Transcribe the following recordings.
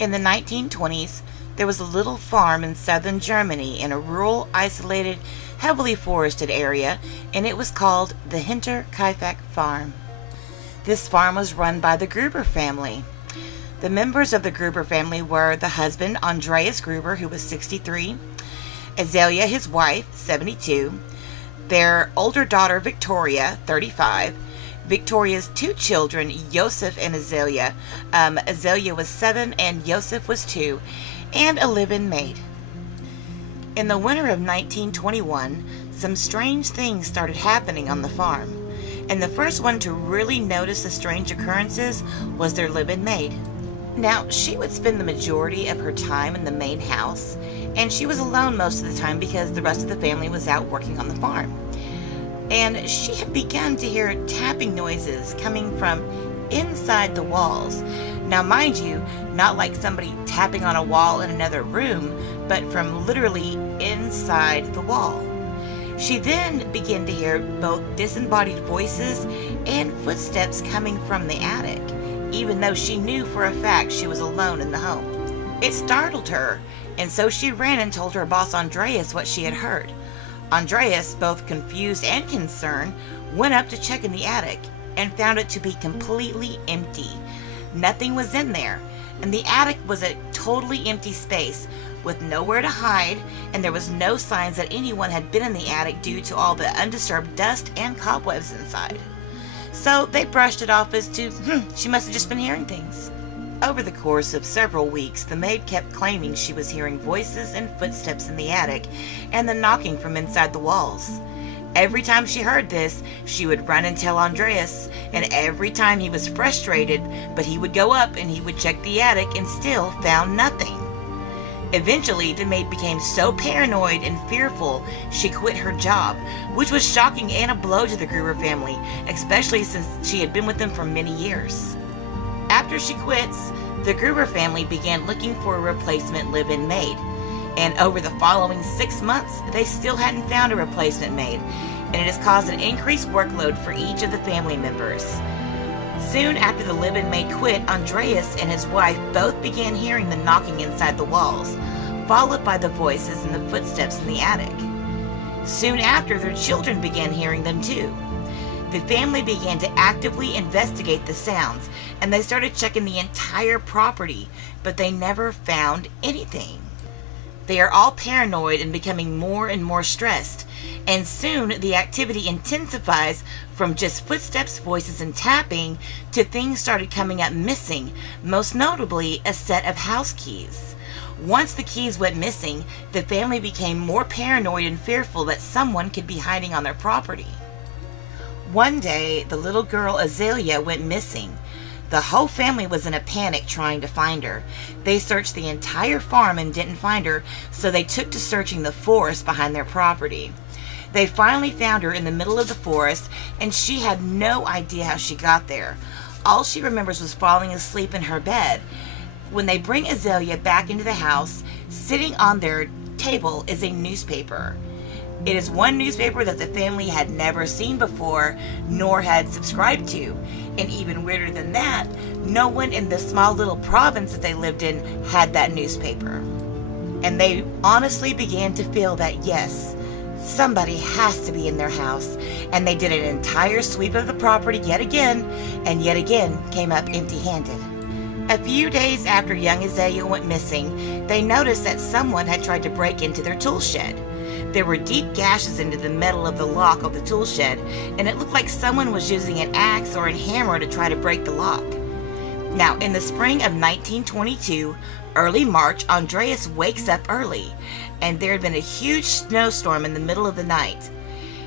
In the 1920s, there was a little farm in southern Germany in a rural, isolated, heavily forested area, and it was called the Hinterkaifeck Farm. This farm was run by the Gruber family. The members of the Gruber family were the husband, Andreas Gruber, who was 63, Azalea, his wife, 72, their older daughter, Victoria, 35, Victoria's two children, Joseph and Azalea. Azalea was 7 and Joseph was 2, and a live-in maid. In the winter of 1921, some strange things started happening on the farm, and the first one to really notice the strange occurrences was their live-in maid. Now, she would spend the majority of her time in the main house, and she was alone most of the time because the rest of the family was out working on the farm. And she had begun to hear tapping noises coming from inside the walls. Now, mind you, not like somebody tapping on a wall in another room, but from literally inside the wall. She then began to hear both disembodied voices and footsteps coming from the attic, even though she knew for a fact she was alone in the home. It startled her, and so she ran and told her boss Andreas what she had heard. Andreas, both confused and concerned, went up to check in the attic and found it to be completely empty. Nothing was in there, and the attic was a totally empty space with nowhere to hide, and there was no signs that anyone had been in the attic due to all the undisturbed dust and cobwebs inside. So they brushed it off as to, she must have just been hearing things. Over the course of several weeks, the maid kept claiming she was hearing voices and footsteps in the attic and the knocking from inside the walls. Every time she heard this, she would run and tell Andreas, and every time he was frustrated, but he would go up and he would check the attic and still found nothing. Eventually, the maid became so paranoid and fearful, she quit her job, which was shocking and a blow to the Gruber family, especially since she had been with them for many years. After she quits, the Gruber family began looking for a replacement live-in maid, and over the following 6 months, they still hadn't found a replacement maid, and it has caused an increased workload for each of the family members. Soon after the live-in maid quit, Andreas and his wife both began hearing the knocking inside the walls, followed by the voices and the footsteps in the attic. Soon after, their children began hearing them too. The family began to actively investigate the sounds, and they started checking the entire property, but they never found anything. They are all paranoid and becoming more and more stressed, and soon the activity intensifies from just footsteps, voices, and tapping to things started coming up missing, most notably a set of house keys. Once the keys went missing, the family became more paranoid and fearful that someone could be hiding on their property. One day, the little girl Azalea went missing. The whole family was in a panic trying to find her. They searched the entire farm and didn't find her, so they took to searching the forest behind their property. They finally found her in the middle of the forest, and she had no idea how she got there. All she remembers was falling asleep in her bed. When they bring Azalea back into the house, sitting on their table is a newspaper. It is one newspaper that the family had never seen before, nor had subscribed to. And even weirder than that, no one in the small little province that they lived in had that newspaper. And they honestly began to feel that yes, somebody has to be in their house. And they did an entire sweep of the property yet again, and yet again came up empty-handed. A few days after young Azalea went missing, they noticed that someone had tried to break into their tool shed. There were deep gashes into the metal of the lock of the tool shed, and it looked like someone was using an axe or a hammer to try to break the lock. Now, in the spring of 1922, early March, Andreas wakes up early, and there had been a huge snowstorm in the middle of the night.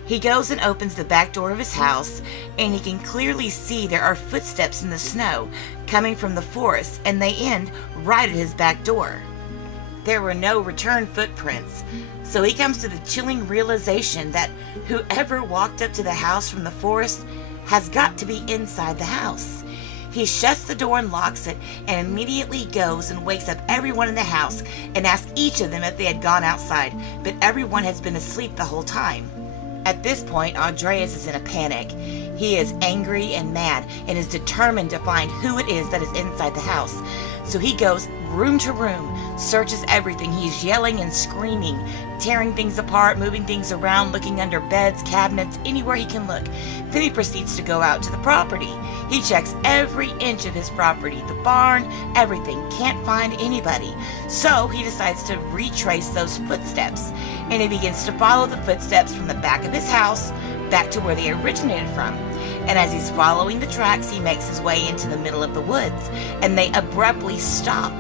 He goes and opens the back door of his house, and he can clearly see there are footsteps in the snow coming from the forest, and they end right at his back door. There were no return footprints, so he comes to the chilling realization that whoever walked up to the house from the forest has got to be inside the house. He shuts the door and locks it, and immediately goes and wakes up everyone in the house and asks each of them if they had gone outside, but everyone has been asleep the whole time. At this point, Andreas is in a panic. He is angry and mad and is determined to find who it is that is inside the house. So he goes room to room, searches everything. He's yelling and screaming, tearing things apart, moving things around, looking under beds, cabinets, anywhere he can look. Then he proceeds to go out to the property. He checks every inch of his property, the barn, everything. Can't find anybody. So he decides to retrace those footsteps, and he begins to follow the footsteps from the back of his house back to where they originated from. And as he's following the tracks, he makes his way into the middle of the woods, and they abruptly stop.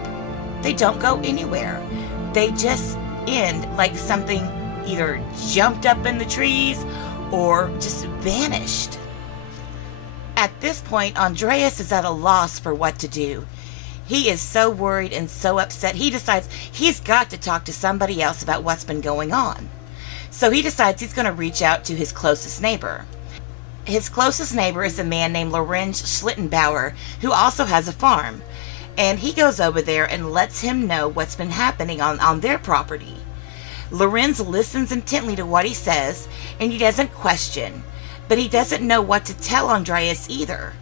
They don't go anywhere. They just end like something either jumped up in the trees or just vanished. At this point, Andreas is at a loss for what to do. He is so worried and so upset. He decides he's got to talk to somebody else about what's been going on. So he decides he's going to reach out to his closest neighbor. His closest neighbor is a man named Laurent Schlittenbauer, who also has a farm. And he goes over there and lets him know what's been happening on their property. Lorenz listens intently to what he says, and he doesn't question, but he doesn't know what to tell Andreas either.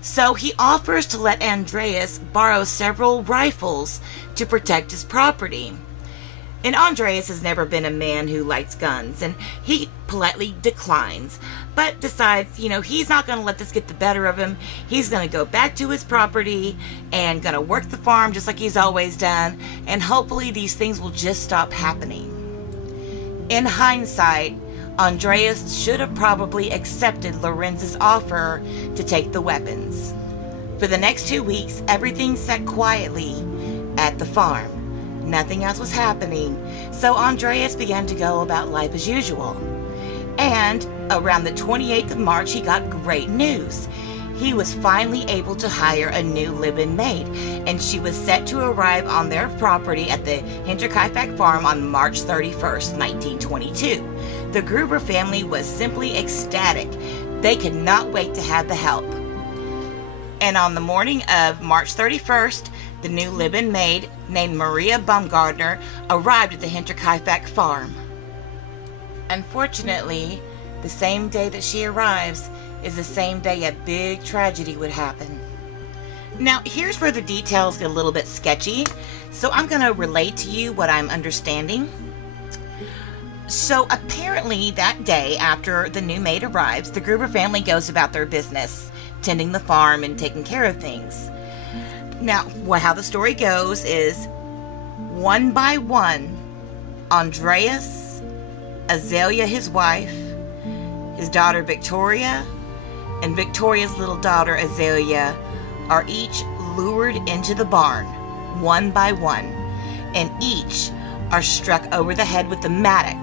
So he offers to let Andreas borrow several rifles to protect his property. And Andreas has never been a man who likes guns, and he politely declines, but decides, he's not going to let this get the better of him. He's going to go back to his property and going to work the farm just like he's always done, and hopefully these things will just stop happening. In hindsight, Andreas should have probably accepted Lorenz's offer to take the weapons. For the next 2 weeks, everything sat quietly at the farm. Nothing else was happening, so Andreas began to go about life as usual. And around the 28th of March, he got great news. He was finally able to hire a new live-in maid, and she was set to arrive on their property at the Hinterkaifeck Farm on March 31st, 1922. The Gruber family was simply ecstatic. They could not wait to have the help. And on the morning of March 31st, the new live-in maid, named Maria Baumgartner, arrived at the Hinterkaifeck Farm. Unfortunately, the same day that she arrives is the same day a big tragedy would happen. Now, here's where the details get a little bit sketchy, so I'm going to relate to you what I'm understanding. So apparently that day after the new maid arrives, the Gruber family goes about their business, tending the farm and taking care of things. Now, how the story goes is, one by one, Andreas, Azalea, his wife, his daughter Victoria, and Victoria's little daughter Azalea are each lured into the barn, one by one, and each are struck over the head with a mattock.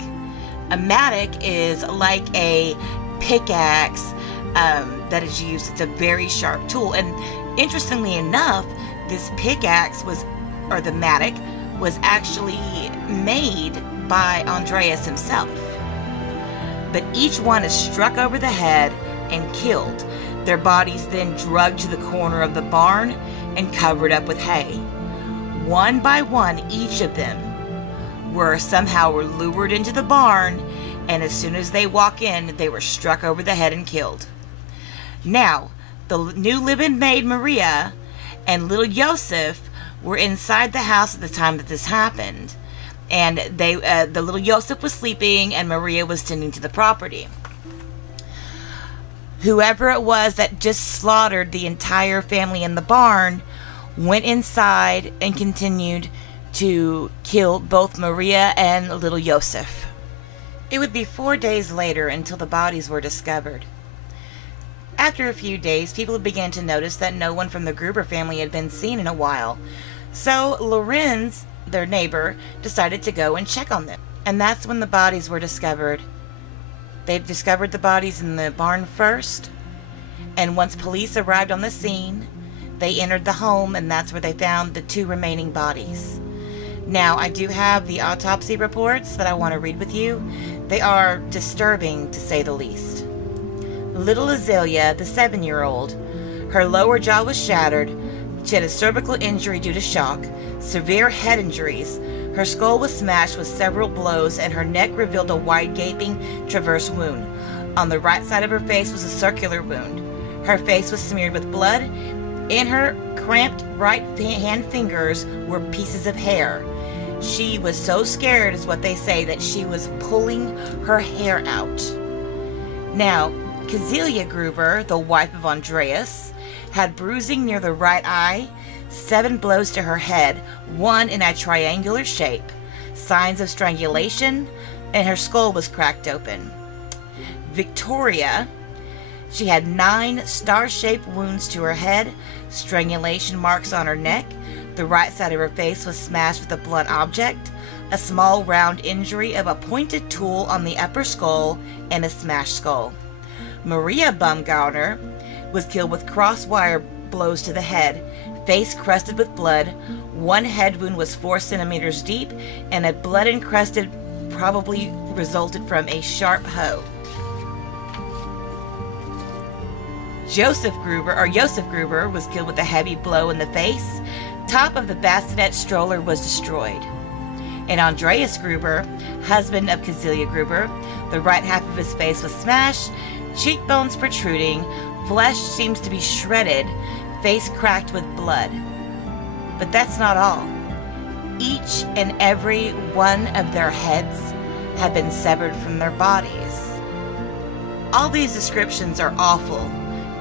A mattock is like a pickaxe that is used. It's a very sharp tool, and interestingly enough, this pickaxe the mattock was actually made by Andreas himself. But each one is struck over the head and killed. Their bodies then dragged to the corner of the barn and covered up with hay. One by one, each of them were lured into the barn, and as soon as they walk in, they were struck over the head and killed. Now, the new live-in maid Maria and little Joseph were inside the house at the time that this happened, and the little Joseph was sleeping and Maria was tending to the property. Whoever it was that just slaughtered the entire family in the barn went inside and continued to kill both Maria and little Joseph. It would be 4 days later until the bodies were discovered. After a few days, people began to notice that no one from the Gruber family had been seen in a while. So Lorenz, their neighbor, decided to go and check on them. And that's when the bodies were discovered. They discovered the bodies in the barn first, and once police arrived on the scene, they entered the home, and that's where they found the 2 remaining bodies. Now, I do have the autopsy reports that I want to read with you. They are disturbing, to say the least. Little Azalea, the 7-year-old, her lower jaw was shattered. She had a cervical injury due to shock, severe head injuries. Her skull was smashed with several blows, and her neck revealed a wide, gaping, transverse wound. On the right side of her face was a circular wound. Her face was smeared with blood, In her cramped right hand fingers were pieces of hair. She was so scared, is what they say, that she was pulling her hair out. Now, Azalea Gruber, the wife of Andreas, had bruising near the right eye, 7 blows to her head, 1 in a triangular shape, signs of strangulation, and her skull was cracked open. Victoria, she had 9 star-shaped wounds to her head, strangulation marks on her neck, the right side of her face was smashed with a blunt object, a small round injury of a pointed tool on the upper skull, and a smashed skull. Maria Baumgartner was killed with cross-wire blows to the head, face crusted with blood, 1 head wound was 4 centimeters deep, and a blood-encrusted probably resulted from a sharp hoe. Joseph Gruber was killed with a heavy blow in the face. Top of the bassinet stroller was destroyed. And Andreas Gruber, husband of Azalea Gruber, the right half of his face was smashed, cheekbones protruding, flesh seems to be shredded, face cracked with blood. But that's not all. Each and every one of their heads had been severed from their bodies. All these descriptions are awful,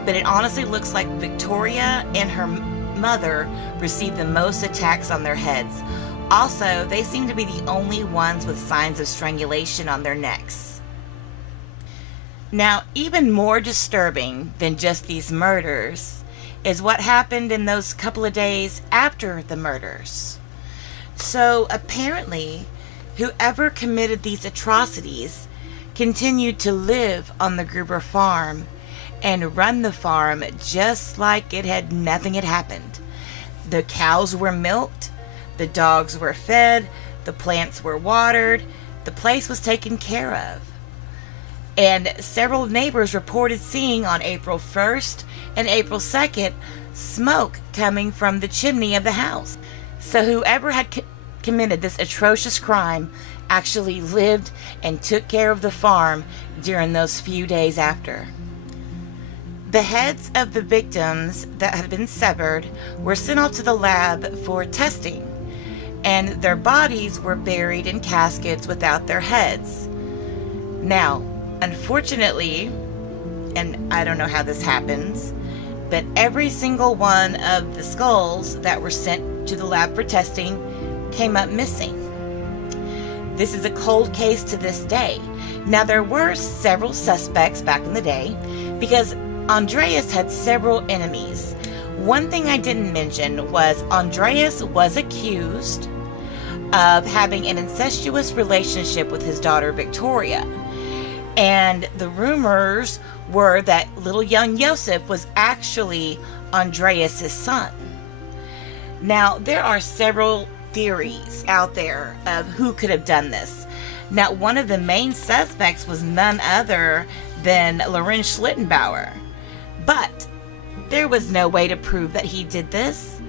but it honestly looks like Victoria and her mother received the most attacks on their heads. Also, they seem to be the only ones with signs of strangulation on their necks. Now, even more disturbing than just these murders is what happened in those couple of days after the murders. So, apparently, whoever committed these atrocities continued to live on the Gruber farm and run the farm just like nothing had happened. The cows were milked, the dogs were fed, the plants were watered, the place was taken care of. And several neighbors reported seeing on April 1st and April 2nd smoke coming from the chimney of the house. So whoever had committed this atrocious crime actually lived and took care of the farm during those few days after. The heads of the victims that had been severed were sent off to the lab for testing, and their bodies were buried in caskets without their heads. Now, unfortunately, and I don't know how this happens, but every single one of the skulls that were sent to the lab for testing came up missing. This is a cold case to this day. Now, there were several suspects back in the day because Andreas had several enemies. One thing I didn't mention was Andreas was accused of having an incestuous relationship with his daughter Victoria. And the rumors were that little young Joseph was actually Andreas' son. Now, there are several theories out there of who could have done this. Now, one of the main suspects was none other than Laurent Schlittenbauer. But there was no way to prove that he did this.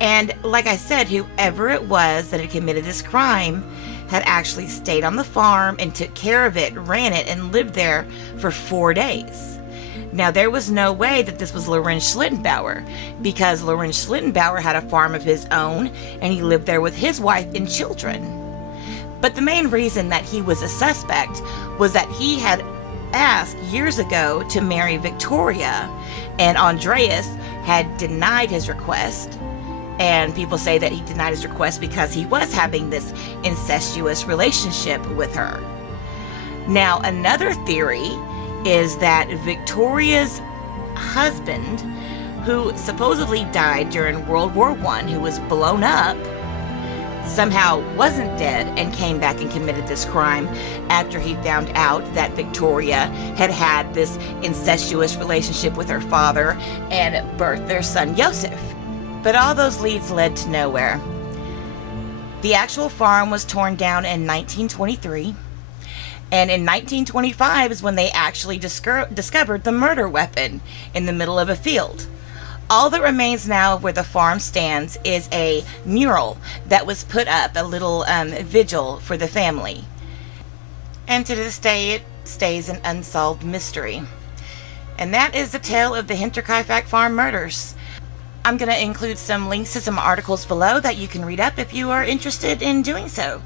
And like I said, whoever it was that had committed this crime had actually stayed on the farm and took care of it, ran it, and lived there for 4 days. Now, there was no way that this was Laurent Schlittenbauer, because Laurent Schlittenbauer had a farm of his own, and he lived there with his wife and children. But the main reason that he was a suspect was that he had asked years ago to marry Victoria, and Andreas had denied his request. And people say that he denied his request because he was having this incestuous relationship with her. Now, another theory is that Victoria's husband, who supposedly died during World War I, who was blown up, somehow wasn't dead and came back and committed this crime after he found out that Victoria had had this incestuous relationship with her father and birthed their son Joseph. But all those leads led to nowhere. The actual farm was torn down in 1923, and in 1925 is when they actually discovered the murder weapon in the middle of a field. All that remains now where the farm stands is a mural that was put up, a little vigil for the family. And to this day, it stays an unsolved mystery. And that is the tale of the Hinterkaifeck Farm murders. I'm going to include some links to some articles below that you can read up if you are interested in doing so.